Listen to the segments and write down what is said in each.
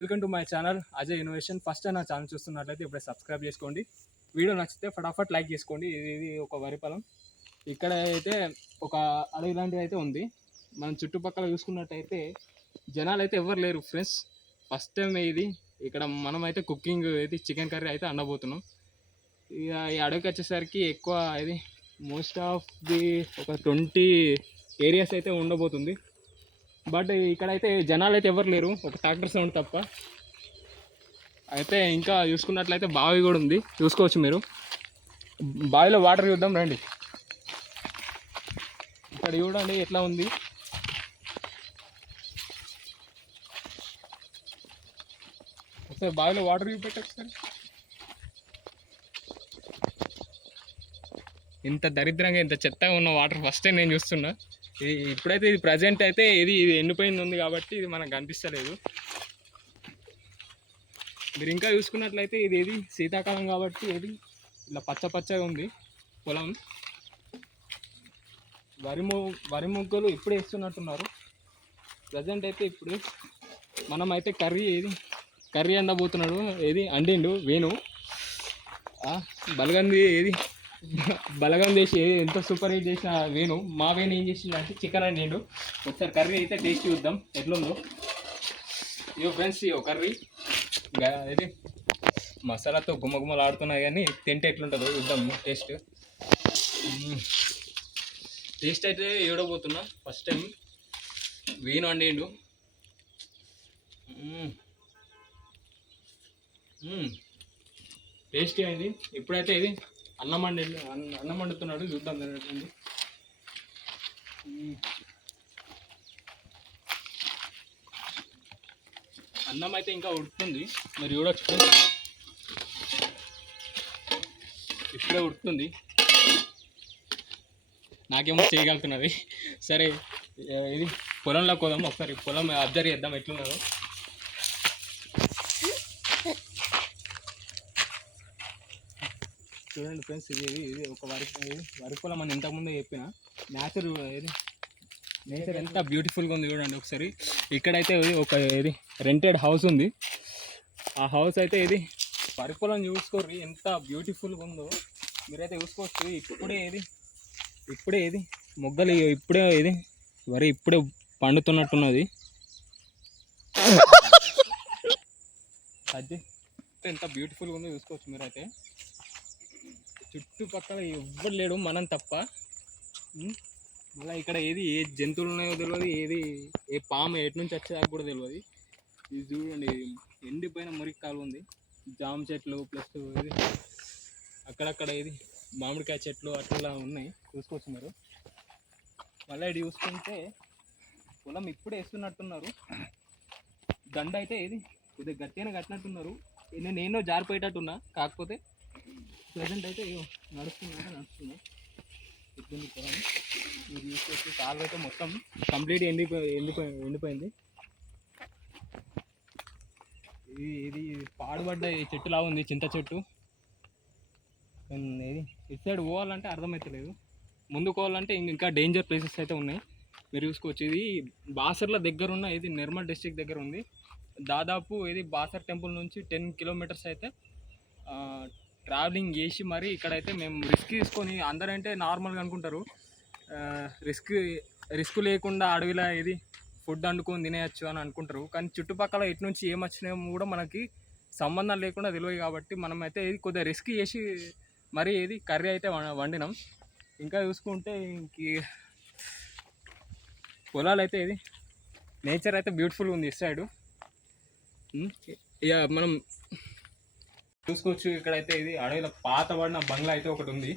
Welcome to my channel Ajay innovation. First నా channel చూస్తున్నట్లయితే ఇప్పుడే సబ్స్క్రైబ్ చేసుకోండి. వీడియో నచ్చితే ఫటాఫట్ లైక్ చేసుకోండి. ఇది ఒక వరి పొలం. ఇక్కడ అయితే ఒక అడవి లాంటిది అయితే ఉంది. మనం చుట్టుపక్కల చూసుకున్నట్టయితే జనాలు అయితే ఎవరు లేరు ఫ్రెండ్స్. ఫస్ట్ టైం ఇది ఇక్కడ మనం అయితే కుకింగ్ ఇది చికెన్ కర్రీ అయితే వండబోతున్నాం. ఇక ఈ అడవికి వచ్చేసరికి ఎక్కువ ఇది మోస్ట్ ఆఫ్ ది ఒక 20 ఏరియాస్ అయితే ఉండబోతుంది. బట్ ఇక్కడైతే జనాలు అయితే ఎవరు లేరు, ఒక ట్రాక్టర్ సౌండ్ తప్ప. అయితే ఇంకా చూసుకున్నట్లయితే బావి కూడా ఉంది, చూసుకోవచ్చు మీరు. బావిలో వాటర్ చూద్దాం రండి. ఇక్కడ చూడండి ఎట్లా ఉంది. ఒకసారి బావిలో వాటర్ చూపెట్టచ్చు సార్. ఇంత దరిద్రంగా ఇంత చెత్తగా ఉన్న వాటర్ ఫస్ట్ టైం నేను చూస్తున్నా. ఇప్పుడైతే ఇది ప్రజెంట్ అయితే ఇది ఎండిపోయింది ఉంది కాబట్టి ఇది మనకు కనిపిస్తలేదు. మీరు ఇంకా చూసుకున్నట్లయితే ఇది శీతాకాలం కాబట్టి ఇది ఇలా పచ్చగా ఉంది పొలం. వరి మొగ్గలు ఇప్పుడే వేస్తున్నట్టున్నారు. ప్రజెంట్ అయితే ఇప్పుడు మనం అయితే కర్రీ అండబోతున్నాడు. అండిండు వేణు బలగం చేసి ఎంతో సూపర్ హిట్ చేసిన వేణు. మా వేణు ఏం చేసిండు అంటే చికెన్ అండిండు. ఒకసారి కర్రీ అయితే టేస్ట్ చూద్దాం ఎట్లుందో. ఇవో ఫ్రెండ్స్, ఇవో కర్రీ ఇది మసాలాతో గుమ్మగుమ్మలు ఆడుతున్నాయి, కానీ తింటే ఎట్లుంటుందో చూద్దాం. టేస్ట్ అయితే ఏడబోతున్నా. ఫస్ట్ టైం వేణు అండిండు. టేస్టీ అయింది. ఇప్పుడైతే ఇది అన్నం వండుతున్నాడు, చూద్దాం తినట్టుంది. అన్నం అయితే ఇంకా ఉడుకుతుంది, మరి చూడొచ్చు. ఇప్పుడే ఉడుకుతుంది, నాకేమో చేయగలుగుతున్నది. సరే ఇది పొలంలోకి పోదాం, ఒకసారి పొలం అబ్జర్వ్ చేద్దాం ఎట్లున్నదో. చూడండి ఫ్రెండ్స్, ఇది ఒక వరి పొలం అని ఇంతకుముందే చెప్పిన. నేచర్ ఎంత బ్యూటిఫుల్గా ఉంది చూడండి ఒకసారి. ఇక్కడైతే ఒక రెంటెడ్ హౌస్ ఉంది. ఆ హౌస్ అయితే వరి పొలం చూసుకోర్రి ఎంత బ్యూటిఫుల్గా ఉందో మీరైతే చూసుకోవచ్చు. ఇప్పుడే మొగ్గలు ఇప్పుడే వరి ఇప్పుడే పండుతున్నట్టున్నది. అది ఎంత బ్యూటిఫుల్గా ఉందో చూసుకోవచ్చు మీరైతే. చుట్టుపక్కల ఎవ్వరు లేడు, మనం తప్ప. మళ్ళీ ఇక్కడ ఏ జంతువులు ఉన్నాయో తెలియదు, ఏ పాము ఎటు నుంచి వచ్చేదాకా కూడా తెలియదు. ఇది చూడండి, ఎండిపోయిన మురికి కాలు ఉంది. జామ చెట్లు ప్లస్ అక్కడక్కడ మామిడికాయ చెట్లు అట్లా ఉన్నాయి, చూసుకోవచ్చు మీరు. మళ్ళీ ఇది చూసుకుంటే పొలం ఇప్పుడే వేస్తున్నట్టున్నారు. దండ అయితే కొద్దిగా గట్టిగానే కట్టినట్టున్నారు. నేను జారిపోయేటట్టున్నా, కాకపోతే ప్రజెంట్ అయితే నడుస్తున్నా. ఇబ్బంది పొలం మీరు చూసుకోవచ్చు. కాలు అయితే మొత్తం కంప్లీట్ ఎండిపోయింది. ఇది పాడుబడ్డ చెట్టులా ఉంది, చింత చెట్టు. ఇటు సైడ్ పోవాలంటే అర్థమవుతలేదు, ముందుకు పోవాలంటే ఇంకా డేంజర్ ప్లేసెస్ అయితే ఉన్నాయి. మీరు చూసుకోవచ్చు. ఇది బాసర్ల దగ్గర ఉన్న నిర్మల్ డిస్ట్రిక్ట్ దగ్గర ఉంది. దాదాపు బాసర్ టెంపుల్ నుంచి 10 కిలోమీటర్స్ అయితే ట్రావెలింగ్ చేసి మరి ఇక్కడైతే మేము రిస్క్ తీసుకొని, అందరంటే నార్మల్గా అనుకుంటారు రిస్క్ లేకుండా అడవిలో ఫుడ్ వండుకొని తినేయచ్చు అని అనుకుంటారు. కానీ చుట్టుపక్కల ఎటు నుంచి ఏమొచ్చినాయో కూడా మనకి సంబంధం లేకుండా తెలియదు. కాబట్టి మనం అయితే కొద్దిగా రిస్క్ చేసి మరి కర్రీ అయితే వండినాం. ఇంకా చూసుకుంటే పొలాలు అయితే నేచర్ అయితే బ్యూటిఫుల్గా ఉంది ఇటు సైడు. ఇక మనం చూసుకోవచ్చు. ఇక్కడైతే అడవిలో పాతబడిన బంగ్లా అయితే ఒకటి ఉంది.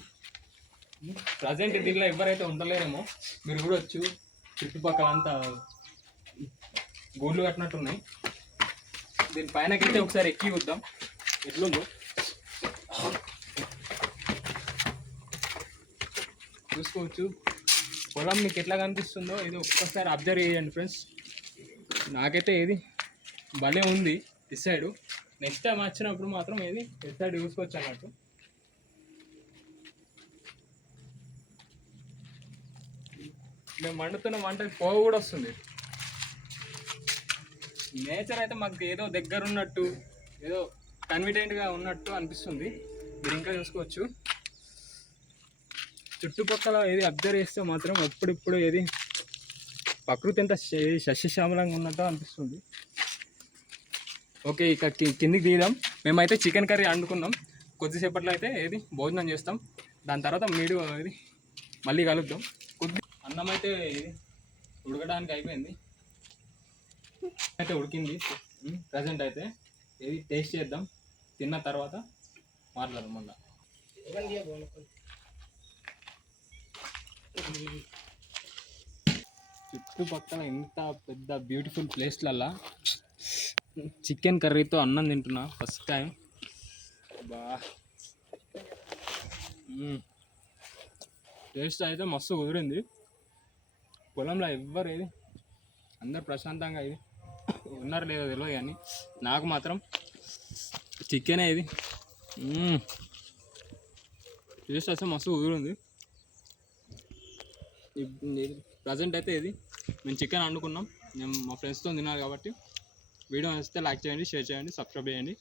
ప్రజెంట్ దీనిలో ఎవరైతే ఉండలేరేమో, మీరు చూడవచ్చు. చుట్టుపక్కల అంతా గోడ్లు కట్టినట్టున్నాయి. దీని పైనకైతే ఒకసారి ఎక్కి చూద్దాం ఎట్లుందో. చూసుకోవచ్చు పొలం మీకు ఎట్లా కనిపిస్తుందో ఒక్కసారి అబ్జర్వ్ చేయండి ఫ్రెండ్స్. నాకైతే భలే ఉంది ఇటు సైడు. నెక్స్ట్ టైం వచ్చినప్పుడు మాత్రం ఇటు సైడ్ చూసుకోవచ్చు అన్నట్టు. మేము వండుతున్న వంటకి పోవ కూడా వస్తుంది. నేచర్ అయితే మాకు ఏదో దగ్గర ఉన్నట్టు, ఏదో కన్వీనియంట్గా ఉన్నట్టు అనిపిస్తుంది. మీరు ఇంకా చూసుకోవచ్చు. చుట్టుపక్కల ఏది అబ్జర్వ్ చేస్తే మాత్రం ఎప్పుడిప్పుడు ఏది ప్రకృతి ఎంత సస్యశ్యామలంగా ఉన్నట్టు అనిపిస్తుంది. ఓకే, ఇక కిందికి దిగుదాం. మేమైతే చికెన్ కర్రీ వండుకున్నాం. కొద్దిసేపట్లో అయితే ఏది భోజనం చేస్తాం. దాని తర్వాత మీరు ఇది మళ్ళీ కలుద్దాం. అన్నం అయితే ఇది ఉడకడానికి అయిపోయింది, అయితే ఉడికింది ప్రజెంట్. అయితే ఏది టేస్ట్ చేద్దాం, తిన్న తర్వాత మాట్లాడదాం మళ్ళీ. చుట్టుపక్కల ఇంత పెద్ద బ్యూటిఫుల్ ప్లేస్లల్లా చికెన్ కర్రీతో అన్నం తింటున్నా ఫస్ట్ టైం. బా టేస్ట్ అయితే మస్తు కుదిరింది. పొలంలో ఎవ్వరు ఏది అందరు ప్రశాంతంగా ఇది ఉన్నారు లేదో తెలియదు, కానీ నాకు మాత్రం చికెన్ ఇది టేస్ట్ అయితే మస్తు కుదిరింది. ప్రజెంట్ అయితే ఇది మేము చికెన్ వండుకున్నాం. మేము మా ఫ్రెండ్స్తో తిన్నారు కాబట్టి వీడియో నచ్చితే లైక్ చేయండి, షేర్ చేయండి, సబ్స్క్రైబ్ చేయండి.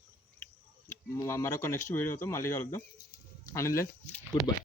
మరొక నెక్స్ట్ వీడియోతో మళ్ళీ కలుద్దాం. Anil good bye.